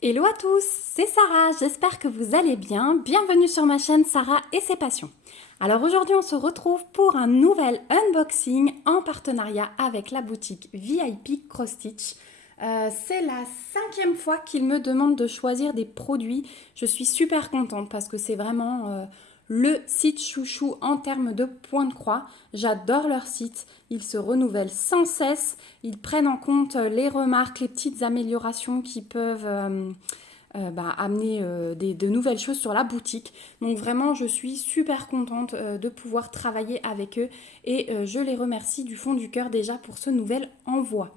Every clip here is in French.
Hello à tous, c'est Sarah, j'espère que vous allez bien. Bienvenue sur ma chaîne Sarah et ses passions. Alors aujourd'hui on se retrouve pour un nouvel unboxing en partenariat avec la boutique VIP Cross Stitch. C'est la 5e fois qu'ils me demandent de choisir des produits. Je suis super contente parce que c'est vraiment le site chouchou en termes de point de croix. J'adore leur site, ils se renouvellent sans cesse, ils prennent en compte les remarques, les petites améliorations qui peuvent amener de nouvelles choses sur la boutique. Donc vraiment, je suis super contente de pouvoir travailler avec eux et je les remercie du fond du cœur déjà pour ce nouvel envoi.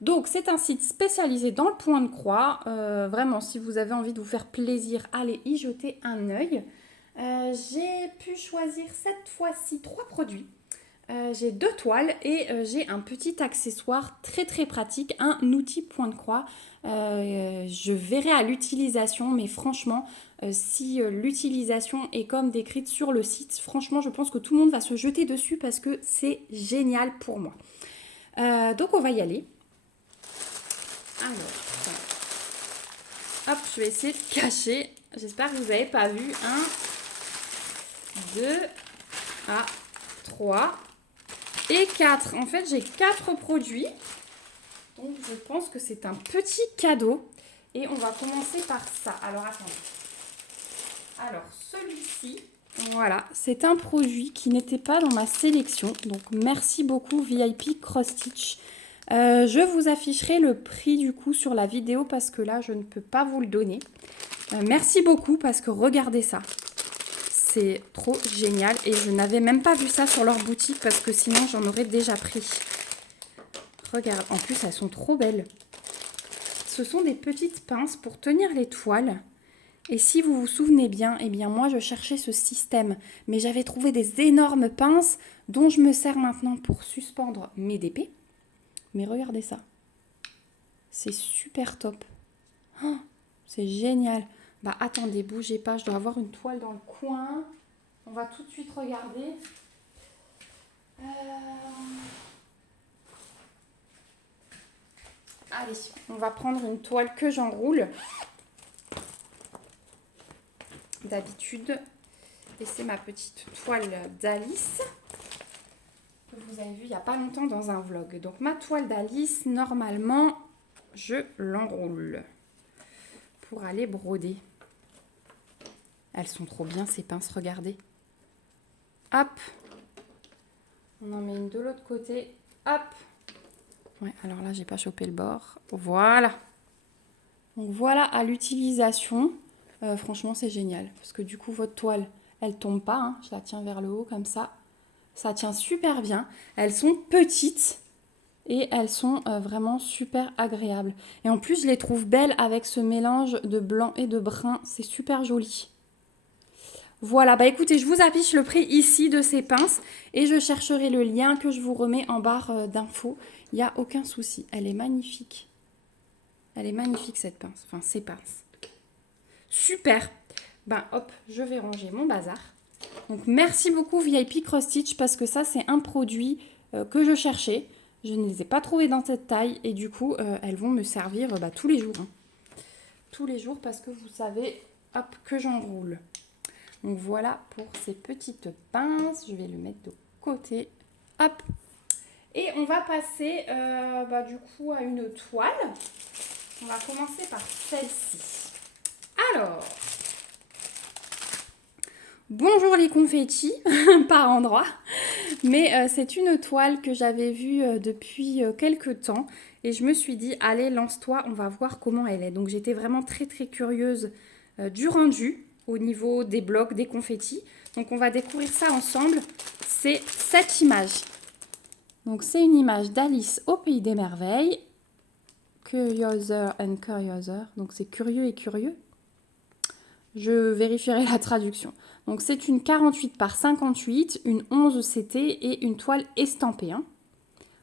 Donc c'est un site spécialisé dans le point de croix. Vraiment, si vous avez envie de vous faire plaisir, allez y jeter un œil. J'ai pu choisir cette fois-ci 3 produits. J'ai 2 toiles et j'ai un petit accessoire très très pratique, un outil point de croix. Je verrai à l'utilisation, mais franchement, si l'utilisation est comme décrite sur le site, franchement, je pense que tout le monde va se jeter dessus parce que c'est génial pour moi. Donc on va y aller. Alors, hop, je vais essayer de cacher. J'espère que vous n'avez pas vu. 1, 2, 3 et 4. En fait, j'ai 4 produits. Donc, je pense que c'est un petit cadeau. Et on va commencer par ça. Alors, attendez. Alors, celui-ci, voilà, c'est un produit qui n'était pas dans ma sélection. Donc, merci beaucoup VIP Cross Stitch. Je vous afficherai le prix du coup sur la vidéo parce que là, je ne peux pas vous le donner. Merci beaucoup parce que regardez ça. C'est trop génial et je n'avais même pas vu ça sur leur boutique parce que sinon j'en aurais déjà pris. Regarde, en plus elles sont trop belles. Ce sont des petites pinces pour tenir les toiles. Et si vous vous souvenez bien, eh bien moi je cherchais ce système. Mais j'avais trouvé des énormes pinces dont je me sers maintenant pour suspendre mes DP. Mais regardez ça. C'est super top. Oh, c'est génial. Bah attendez, bougez pas, je dois avoir une toile dans le coin. On va tout de suite regarder. Allez, on va prendre une toile que j'enroule. D'habitude. Et c'est ma petite toile d'Alice. Que vous avez vu il n'y a pas longtemps dans un vlog. Donc ma toile d'Alice, normalement, je l'enroule. Pour aller broder. Elles sont trop bien ces pinces, regardez. Hop. On en met une de l'autre côté. Hop. Ouais, alors là, j'ai pas chopé le bord. Voilà. Donc voilà à l'utilisation. Franchement, c'est génial. Parce que du coup, votre toile, elle tombe pas. Hein. Je la tiens vers le haut comme ça. Ça tient super bien. Elles sont petites. Et elles sont vraiment super agréables. Et en plus, je les trouve belles avec ce mélange de blanc et de brun. C'est super joli. Voilà, bah écoutez, je vous affiche le prix ici de ces pinces et je chercherai le lien que je vous remets en barre d'infos. Il n'y a aucun souci, elle est magnifique. Elle est magnifique cette pince, enfin ces pinces. Super. Ben hop, je vais ranger mon bazar. Donc merci beaucoup VIP Cross Stitch parce que ça c'est un produit que je cherchais. Je ne les ai pas trouvés dans cette taille et du coup elles vont me servir tous les jours. Hein. Tous les jours parce que vous savez, hop, que j'enroule. Donc voilà pour ces petites pinces. Je vais le mettre de côté. Hop. Et on va passer du coup à une toile. On va commencer par celle-ci. Alors, bonjour les confettis par endroits. Mais c'est une toile que j'avais vue depuis quelques temps. Et je me suis dit, allez, lance-toi, on va voir comment elle est. Donc j'étais vraiment très très curieuse du rendu au niveau des blocs, des confettis. Donc on va découvrir ça ensemble. C'est cette image. Donc c'est une image d'Alice au pays des merveilles. Curiouser and Curiouser. Donc c'est curieux et curieux. Je vérifierai la traduction. Donc c'est une 48 par 58, une 11 CT et une toile estampée. Hein.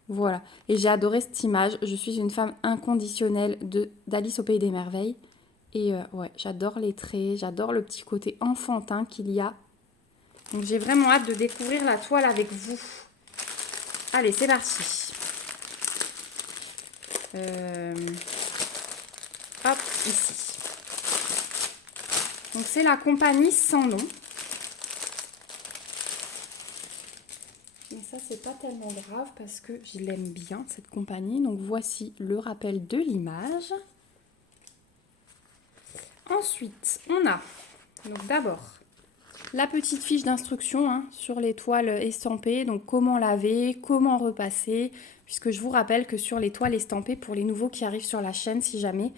Voilà. Et j'ai adoré cette image. Je suis une femme inconditionnelle d'Alice au pays des merveilles. Et ouais, j'adore les traits, j'adore le petit côté enfantin qu'il y a. Donc j'ai vraiment hâte de découvrir la toile avec vous. Allez, c'est parti. Hop, ici. Donc c'est la compagnie Sans Nom. Mais ça, c'est pas tellement grave parce que je l'aime bien, cette compagnie. Donc voici le rappel de l'image. Ensuite, on a donc d'abord la petite fiche d'instruction sur les toiles estampées. Donc comment laver, comment repasser. Puisque je vous rappelle que sur les toiles estampées, pour les nouveaux qui arrivent sur la chaîne, si jamais,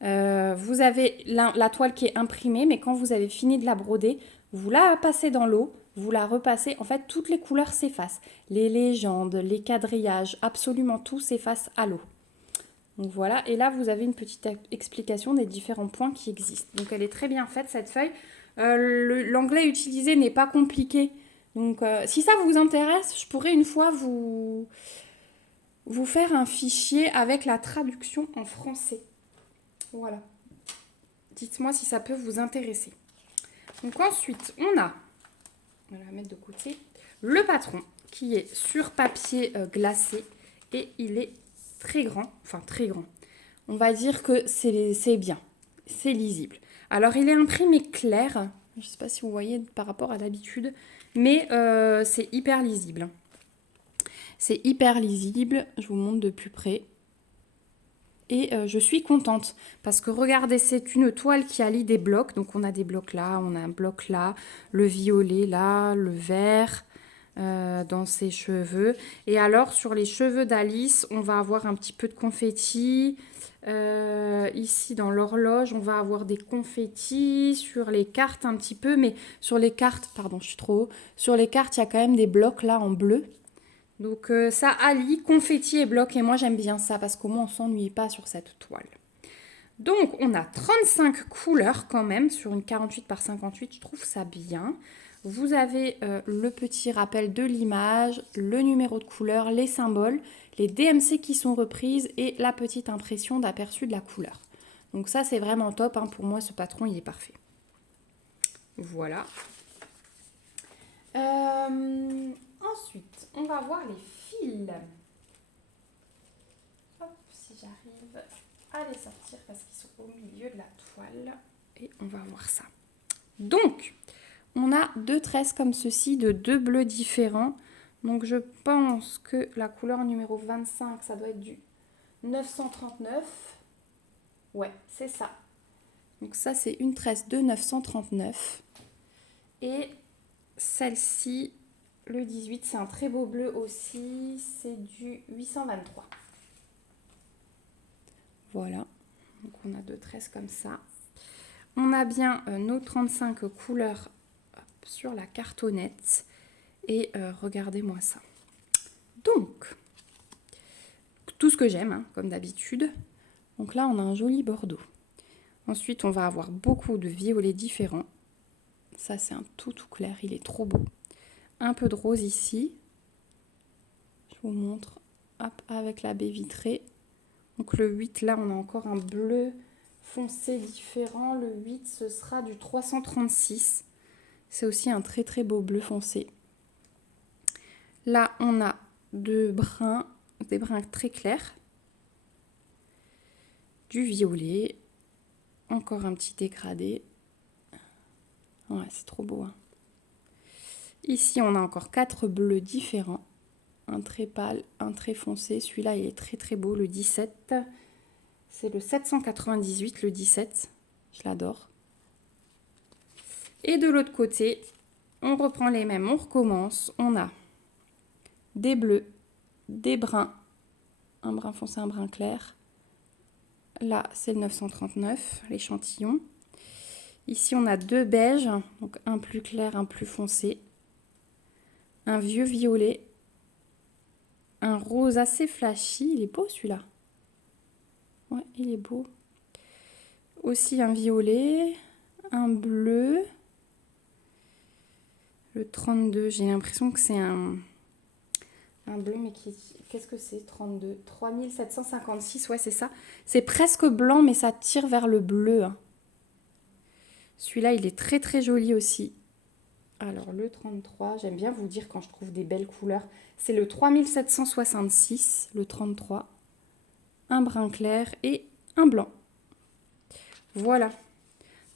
vous avez la toile qui est imprimée. Mais quand vous avez fini de la broder, vous la passez dans l'eau. Vous la repassez, en fait, toutes les couleurs s'effacent. Les légendes, les quadrillages, absolument tout s'efface à l'eau. Donc voilà, et là, vous avez une petite explication des différents points qui existent. Donc elle est très bien faite, cette feuille. L'anglais utilisé n'est pas compliqué. Donc si ça vous intéresse, je pourrais une fois vous faire un fichier avec la traduction en français. Voilà. Dites-moi si ça peut vous intéresser. Donc ensuite, on va la mettre de côté, le patron qui est sur papier glacé et il est très grand, enfin très grand. On va dire que c'est bien, c'est lisible. Alors il est imprimé clair, je ne sais pas si vous voyez par rapport à d'habitude, mais c'est hyper lisible. C'est hyper lisible, je vous montre de plus près. Et je suis contente parce que regardez, c'est une toile qui allie des blocs. Donc on a des blocs là, on a un bloc là, le violet là, le vert dans ses cheveux. Et alors sur les cheveux d'Alice, on va avoir un petit peu de confetti. Ici dans l'horloge, on va avoir des confettis. Sur les cartes un petit peu, mais sur les cartes, pardon, je suis trop haut. Sur les cartes, il y a quand même des blocs là en bleu. Donc ça allie confetti et bloc et moi j'aime bien ça parce qu'au moins on ne s'ennuie pas sur cette toile. Donc on a 35 couleurs quand même sur une 48 par 58, je trouve ça bien. Vous avez le petit rappel de l'image, le numéro de couleur, les symboles, les DMC qui sont reprises et la petite impression d'aperçu de la couleur. Donc ça c'est vraiment top, pour moi ce patron il est parfait. Voilà. Ensuite, on va voir les fils. Hop, si j'arrive à les sortir parce qu'ils sont au milieu de la toile. Et on va voir ça. Donc, on a deux tresses comme ceci de deux bleus différents. Donc, je pense que la couleur numéro 25, ça doit être du 939. Ouais, c'est ça. Donc ça, c'est une tresse de 939. Et celle-ci... Le 18, c'est un très beau bleu aussi, c'est du 823. Voilà, donc on a deux tresses comme ça. On a bien nos 35 couleurs sur la cartonnette. Et regardez-moi ça. Donc, tout ce que j'aime, comme d'habitude. Donc là, on a un joli bordeaux. Ensuite, on va avoir beaucoup de violets différents. Ça, c'est un tout clair, il est trop beau. Un peu de rose ici. Je vous montre. Hop, avec la baie vitrée. Donc le 8, là, on a encore un bleu foncé différent. Le 8, ce sera du 336. C'est aussi un très beau bleu foncé. Là, on a des brins très clairs. Du violet. Encore un petit dégradé. Ouais, c'est trop beau, Ici, on a encore 4 bleus différents. Un très pâle, un très foncé. Celui-là, il est très beau, le 17. C'est le 798, le 17. Je l'adore. Et de l'autre côté, on reprend les mêmes. On recommence. On a des bleus, des bruns. Un brun foncé, un brun clair. Là, c'est le 939, l'échantillon. Ici, on a deux beiges. Donc, un plus clair, un plus foncé. Un vieux violet. Un rose assez flashy. Il est beau celui-là. Ouais, il est beau. Aussi un violet. Un bleu. Le 32, j'ai l'impression que c'est un bleu, mais qu'est-ce que c'est 32 3756, ouais, c'est ça. C'est presque blanc, mais ça tire vers le bleu. Celui-là, il est très joli aussi. Alors, le 33, j'aime bien vous dire quand je trouve des belles couleurs. C'est le 3766, le 33. Un brun clair et un blanc. Voilà.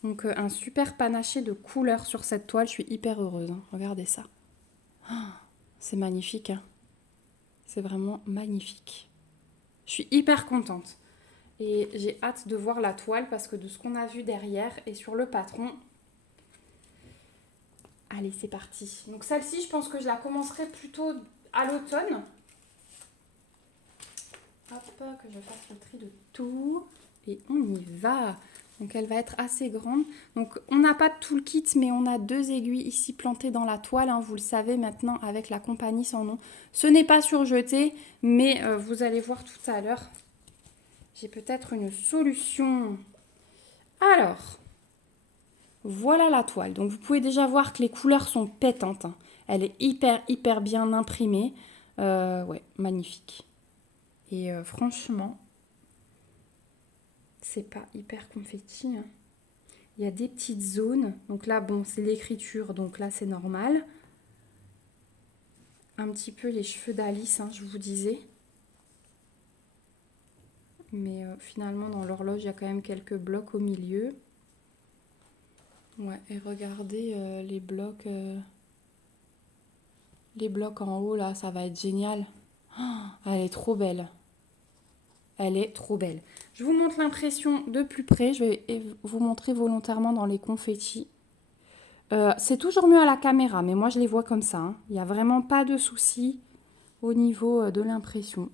Donc un super panaché de couleurs sur cette toile. Je suis hyper heureuse. Hein. Regardez ça. Oh, c'est magnifique. Hein. C'est vraiment magnifique. Je suis hyper contente. Et j'ai hâte de voir la toile parce que de ce qu'on a vu derrière et sur le patron... Allez, c'est parti. Donc celle-ci, je pense que je la commencerai plutôt à l'automne. Hop, que je fasse le tri de tout. Et on y va. Donc elle va être assez grande. Donc on n'a pas tout le kit, mais on a 2 aiguilles ici plantées dans la toile. Hein, vous le savez maintenant avec la compagnie sans nom. Ce n'est pas surjeté, mais vous allez voir tout à l'heure. J'ai peut-être une solution. Alors, voilà la toile. Donc vous pouvez déjà voir que les couleurs sont pétantes. Hein. Elle est hyper bien imprimée. Ouais, magnifique. Et franchement, c'est pas hyper confetti. Hein. Il y a des petites zones. Donc là, bon, c'est l'écriture. Donc là, c'est normal. Un petit peu les cheveux d'Alice, hein, je vous disais. Mais finalement, dans l'horloge, il y a quand même quelques blocs au milieu. Ouais, et regardez les blocs en haut, là, ça va être génial. Oh, elle est trop belle. Elle est trop belle. Je vous montre l'impression de plus près. Je vais vous montrer volontairement dans les confettis. C'est toujours mieux à la caméra, mais moi je les vois comme ça. Hein. Il n'y a vraiment pas de souci au niveau de l'impression.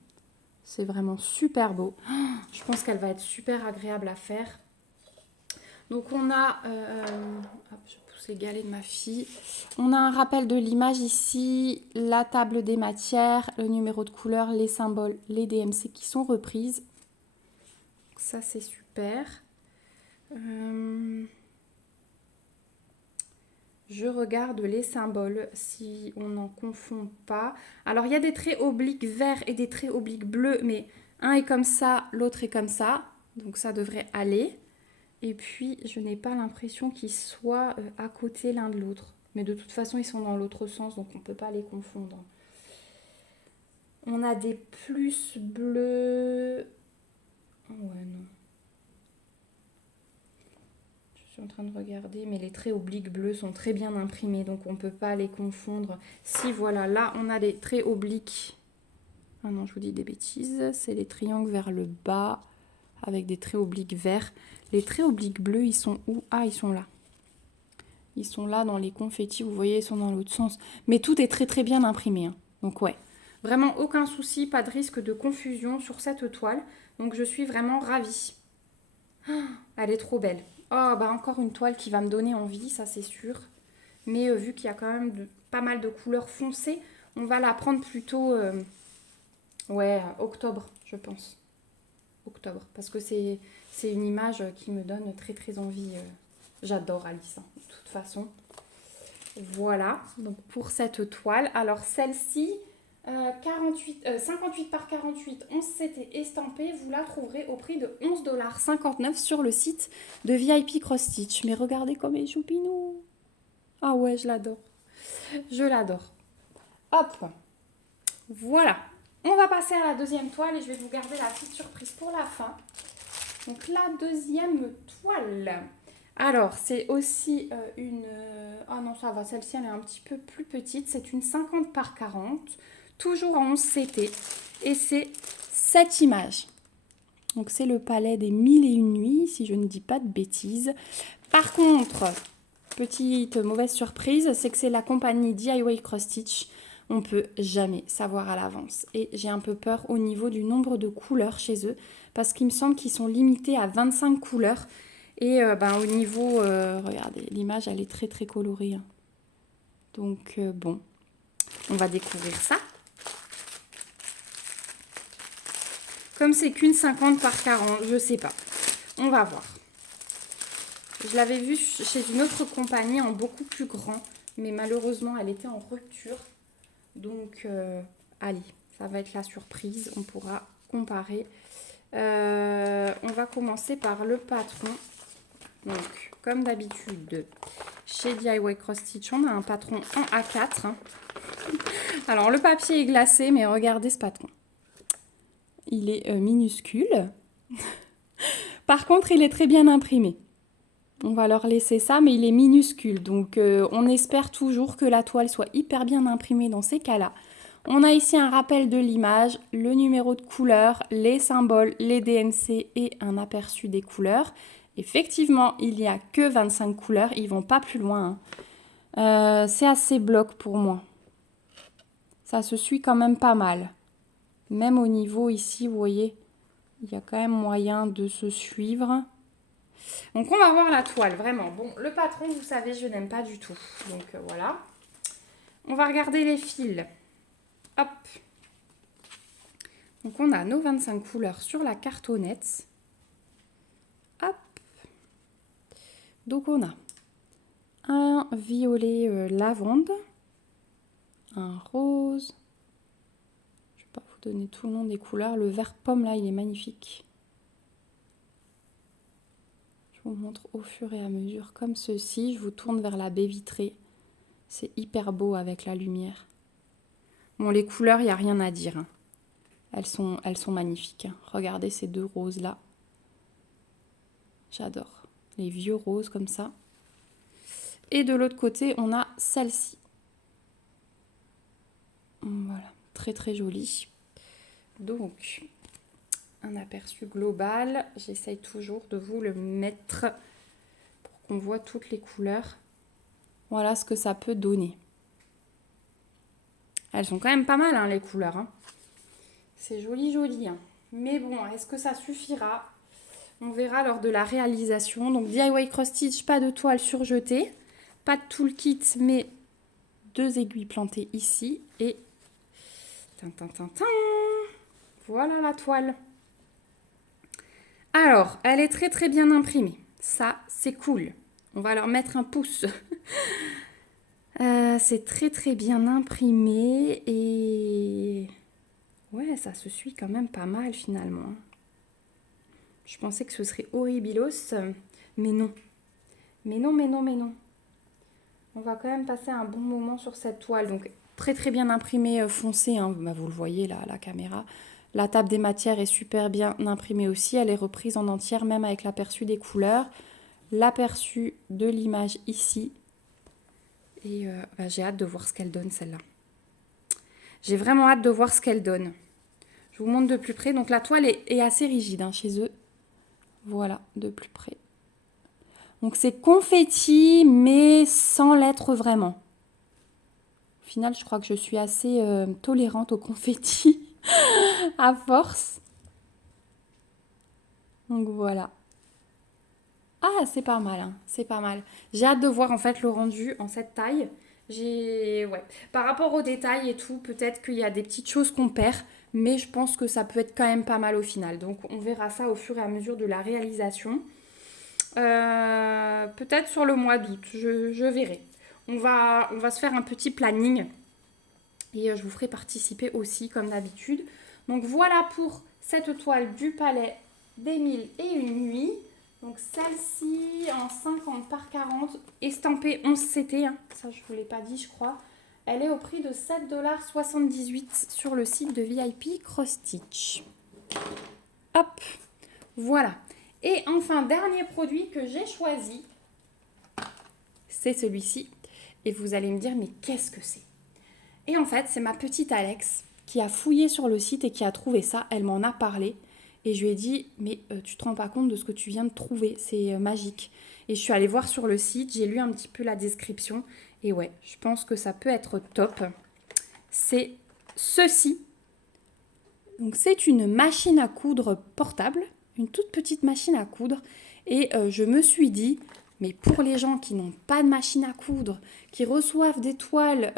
C'est vraiment super beau. Oh, je pense qu'elle va être super agréable à faire. Donc on a... hop, je pousse les galets de ma fille. On a un rappel de l'image ici, la table des matières, le numéro de couleur, les symboles, les DMC qui sont reprises. Ça c'est super. Je regarde les symboles si on n'en confond pas. Alors il y a des traits obliques verts et des traits obliques bleus, mais un est comme ça, l'autre est comme ça. Donc ça devrait aller. Et puis je n'ai pas l'impression qu'ils soient à côté l'un de l'autre. Mais de toute façon ils sont dans l'autre sens, donc on ne peut pas les confondre. On a des plus bleus. Ouais non. Je suis en train de regarder, mais les traits obliques bleus sont très bien imprimés, donc on ne peut pas les confondre. Si, voilà, là, on a les traits obliques. Ah non, je vous dis des bêtises. C'est les triangles vers le bas, avec des traits obliques verts. Les traits obliques bleus, ils sont où? Ah, ils sont là. Ils sont là dans les confettis, vous voyez, ils sont dans l'autre sens. Mais tout est très bien imprimé. Hein. Donc ouais, vraiment aucun souci, pas de risque de confusion sur cette toile. Donc je suis vraiment ravie. Oh, elle est trop belle. Oh, bah encore une toile qui va me donner envie, ça c'est sûr. Mais vu qu'il y a quand même pas mal de couleurs foncées, on va la prendre plutôt, ouais, octobre, je pense. Octobre, parce que c'est une image qui me donne très envie. J'adore Alice, hein, de toute façon. Voilà, donc pour cette toile. Alors celle-ci, 58 par 48, 11 CT estampée, vous la trouverez au prix de 11,59 $ sur le site de VIP Cross Stitch. Mais regardez comme elle est choupinou. Ah ouais, je l'adore. Je l'adore. Hop, voilà. On va passer à la deuxième toile et je vais vous garder la petite surprise pour la fin. Donc la deuxième toile. Alors, c'est aussi une... Ah non, ça va, celle-ci, elle est un petit peu plus petite. C'est une 50 par 40, toujours en 11 CT. Et c'est cette image. Donc, c'est le palais des 1001 nuits, si je ne dis pas de bêtises. Par contre, petite mauvaise surprise, c'est que c'est la compagnie DIY Cross Stitch. On peut jamais savoir à l'avance. Et j'ai un peu peur au niveau du nombre de couleurs chez eux, parce qu'il me semble qu'ils sont limités à 25 couleurs. Et au niveau, regardez, l'image, elle est très colorée. Hein. Donc, bon, on va découvrir ça. Comme c'est qu'une 50 par 40, je sais pas. On va voir. Je l'avais vue chez une autre compagnie en beaucoup plus grand, mais malheureusement, elle était en rupture. Donc, allez, ça va être la surprise. On pourra comparer. On va commencer par le patron. Donc, comme d'habitude, chez DIY Cross Stitch, on a un patron en A4. Alors, le papier est glacé, mais regardez ce patron. Il est minuscule. Par contre, il est très bien imprimé. On va leur laisser ça, mais il est minuscule. Donc, on espère toujours que la toile soit hyper bien imprimée dans ces cas-là. On a ici un rappel de l'image, le numéro de couleur, les symboles, les DMC et un aperçu des couleurs. Effectivement, il n'y a que 25 couleurs, ils vont pas plus loin. Hein. C'est assez bloc pour moi. Ça se suit quand même pas mal. Même au niveau ici, vous voyez, il y a quand même moyen de se suivre. Donc on va voir la toile, vraiment. Bon, le patron, vous savez, je n'aime pas du tout. Donc voilà. On va regarder les fils. Hop. Donc on a nos 25 couleurs sur la cartonnette. Hop. Donc on a un violet lavande, un rose. Je ne vais pas vous donner tout le nom des couleurs. Le vert pomme là, il est magnifique. Je vous montre au fur et à mesure comme ceci. Je vous tourne vers la baie vitrée. C'est hyper beau avec la lumière. Bon, les couleurs, il n'y a rien à dire. Hein. Elles sont magnifiques. Hein. Regardez ces deux roses là. J'adore. Les vieux roses comme ça. Et de l'autre côté, on a celle-ci. Voilà, très très jolie. Donc, un aperçu global. J'essaye toujours de vous le mettre pour qu'on voit toutes les couleurs. Voilà ce que ça peut donner. Elles sont quand même pas mal, hein, les couleurs. Hein. C'est joli, joli. Hein. Mais bon, est-ce que ça suffira? On verra lors de la réalisation. Donc, DIY Cross Stitch, pas de toile surjetée. Pas de toolkit, mais 2 aiguilles plantées ici. Et voilà la toile. Alors, elle est très très bien imprimée. Ça, c'est cool. On va leur mettre un pouce. C'est très très bien imprimé. Et ouais, ça se suit quand même pas mal finalement. Je pensais que ce serait horribilos. Mais non. Mais non, mais non, mais non. On va quand même passer un bon moment sur cette toile. Donc, très très bien imprimé foncé. Hein. Bah, vous le voyez là à la caméra. La table des matières est super bien imprimée aussi. Elle est reprise en entière, même avec l'aperçu des couleurs. L'aperçu de l'image ici. Et bah, j'ai hâte de voir ce qu'elle donne, celle-là. J'ai vraiment hâte de voir ce qu'elle donne. Je vous montre de plus près. Donc, la toile est assez rigide hein, chez eux. Voilà, de plus près. Donc c'est confetti, mais sans l'être vraiment. Au final, je crois que je suis assez tolérante au confetti, à force. Donc voilà. Ah, c'est pas mal, hein, c'est pas mal. J'ai hâte de voir en fait le rendu en cette taille. Ouais. Par rapport aux détails et tout, peut-être qu'il y a des petites choses qu'on perd, mais je pense que ça peut être quand même pas mal au final. Donc on verra ça au fur et à mesure de la réalisation. Peut-être sur le mois d'août, je verrai. On va se faire un petit planning et je vous ferai participer aussi comme d'habitude. Donc voilà pour cette toile du Palais des 1001 nuits. Donc celle-ci en 50 par 40, estampée 11 CT, hein. Ça je ne vous l'ai pas dit je crois. Elle est au prix de 7,78 $ sur le site de VIP Cross Stitch. Hop, voilà. Et enfin, dernier produit que j'ai choisi, c'est celui-ci. Et vous allez me dire, mais qu'est-ce que c'est? Et en fait, c'est ma petite Alex qui a fouillé sur le site et qui a trouvé ça. Elle m'en a parlé. Et je lui ai dit, mais tu te rends pas compte de ce que tu viens de trouver, c'est magique. Et je suis allée voir sur le site, j'ai lu un petit peu la description. Et ouais, je pense que ça peut être top. C'est ceci. Donc c'est une machine à coudre portable. Une toute petite machine à coudre. Et je me suis dit, mais pour les gens qui n'ont pas de machine à coudre, qui reçoivent des toiles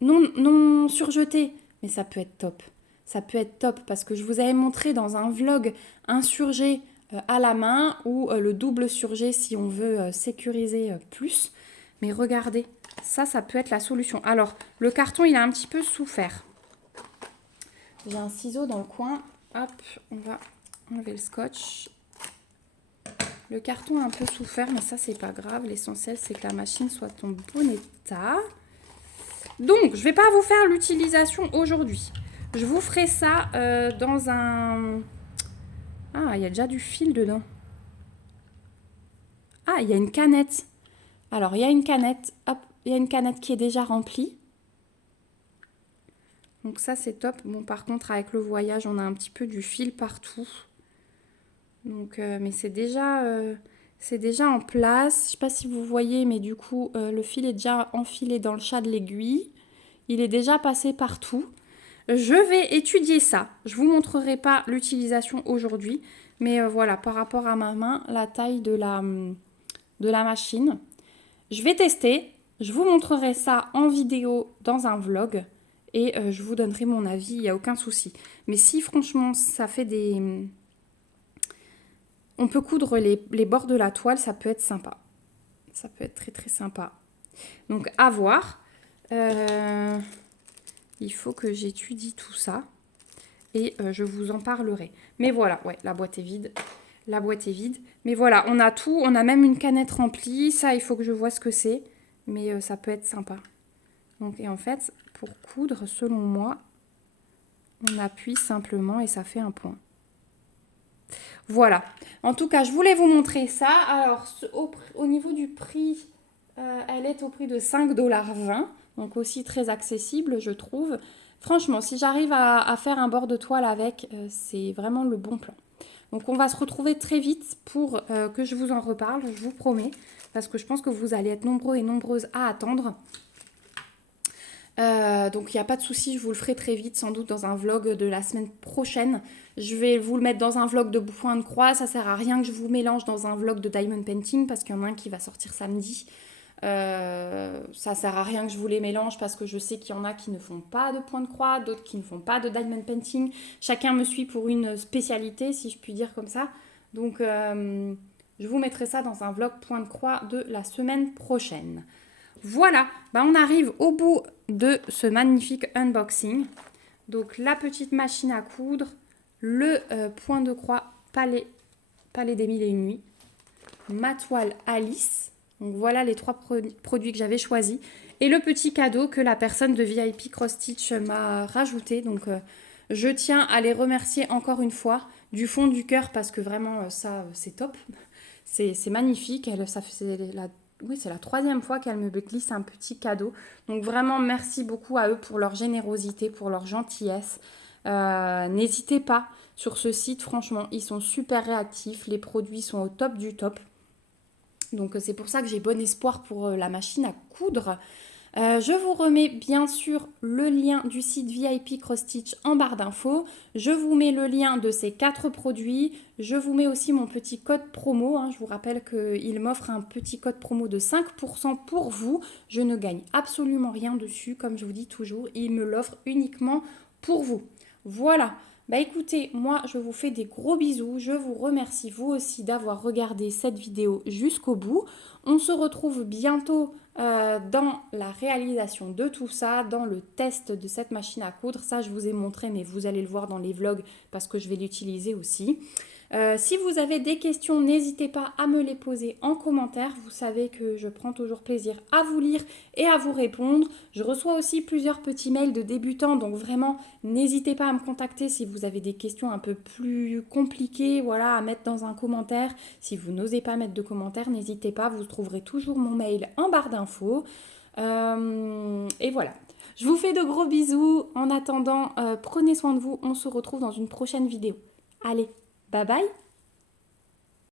non surjetées, mais ça peut être top. Ça peut être top parce que je vous avais montré dans un vlog un surjet à la main ou le double surjet si on veut sécuriser plus. Mais regardez, ça peut être la solution. Alors, le carton, il a un petit peu souffert. J'ai un ciseau dans le coin. Hop, on va enlever le scotch. Le carton a un peu souffert, mais ça, c'est pas grave. L'essentiel, c'est que la machine soit en bon état. Donc, je vais pas vous faire l'utilisation aujourd'hui. Je vous ferai ça dans un... Ah, il y a déjà du fil dedans. il y a une canette. Alors, il y a une canette, hop, il y a une canette qui est déjà remplie. Donc ça, c'est top. Bon, par contre, avec le voyage, on a un petit peu du fil partout. Donc, mais c'est déjà en place. Je ne sais pas si vous voyez, mais du coup, le fil est déjà enfilé dans le chat de l'aiguille. Il est déjà passé partout. Je vais étudier ça. Je ne vous montrerai pas l'utilisation aujourd'hui. Mais voilà, par rapport à ma main, la taille de la machine. Je vais tester. Je vous montrerai ça en vidéo dans un vlog. Et je vous donnerai mon avis, il n'y a aucun souci. Mais si franchement, ça fait des... On peut coudre les bords de la toile, ça peut être sympa. Ça peut être très très sympa. Donc à voir. Il faut que j'étudie tout ça. Et je vous en parlerai. Mais voilà, ouais, la boîte est vide. La boîte est vide. Mais voilà, on a tout. On a même une canette remplie. Ça, il faut que je vois ce que c'est. Mais ça peut être sympa. Donc, et en fait, pour coudre, selon moi, on appuie simplement et ça fait un point. Voilà. En tout cas, je voulais vous montrer ça. Alors, au niveau du prix, elle est au prix de 5,20 $. Donc aussi très accessible, je trouve. Franchement, si j'arrive à faire un bord de toile avec, c'est vraiment le bon plan. Donc on va se retrouver très vite pour que je vous en reparle, je vous promets. Parce que je pense que vous allez être nombreux et nombreuses à attendre. Donc il n'y a pas de souci, je vous le ferai très vite, sans doute dans un vlog de la semaine prochaine. Je vais vous le mettre dans un vlog de point de croix. Ça sert à rien que je vous mélange dans un vlog de diamond painting parce qu'il y en a un qui va sortir samedi. Ça sert à rien que je vous les mélange parce que je sais qu'il y en a qui ne font pas de point de croix, d'autres qui ne font pas de diamond painting. Chacun me suit pour une spécialité, si je puis dire comme ça. Donc je vous mettrai ça dans un vlog point de croix de la semaine prochaine. Voilà, on arrive au bout de ce magnifique unboxing. Donc la petite machine à coudre, le point de croix Palais des Mille et Une Nuits, ma toile Alice. Donc voilà les 3 produits que j'avais choisis. Et le petit cadeau que la personne de VIP Cross Stitch m'a rajouté. Donc je tiens à les remercier encore une fois du fond du cœur parce que vraiment ça c'est top. C'est magnifique. C'est la 3e fois qu'elle me glisse un petit cadeau. Donc vraiment merci beaucoup à eux pour leur générosité, pour leur gentillesse. N'hésitez pas sur ce site, franchement, ils sont super réactifs. Les produits sont au top du top. Donc c'est pour ça que j'ai bon espoir pour la machine à coudre. Je vous remets bien sûr le lien du site VIP Cross Stitch en barre d'infos. Je vous mets le lien de ces 4 produits. Je vous mets aussi mon petit code promo. Je vous rappelle qu'il m'offre un petit code promo de 5% pour vous. Je ne gagne absolument rien dessus, comme je vous dis toujours. Il me l'offre uniquement pour vous. Voilà. Écoutez, moi je vous fais des gros bisous. Je vous remercie vous aussi d'avoir regardé cette vidéo jusqu'au bout. On se retrouve bientôt dans la réalisation de tout ça, dans le test de cette machine à coudre. Ça, je vous ai montré, mais vous allez le voir dans les vlogs parce que je vais l'utiliser aussi. Si vous avez des questions, n'hésitez pas à me les poser en commentaire. Vous savez que je prends toujours plaisir à vous lire et à vous répondre. Je reçois aussi plusieurs petits mails de débutants, donc vraiment, n'hésitez pas à me contacter si vous avez des questions un peu plus compliquées, voilà, à mettre dans un commentaire. Si vous n'osez pas mettre de commentaire, n'hésitez pas, vous trouverez toujours mon mail en barre d'infos. Et voilà. Je vous fais de gros bisous. En attendant, prenez soin de vous. On se retrouve dans une prochaine vidéo. Allez, bye bye!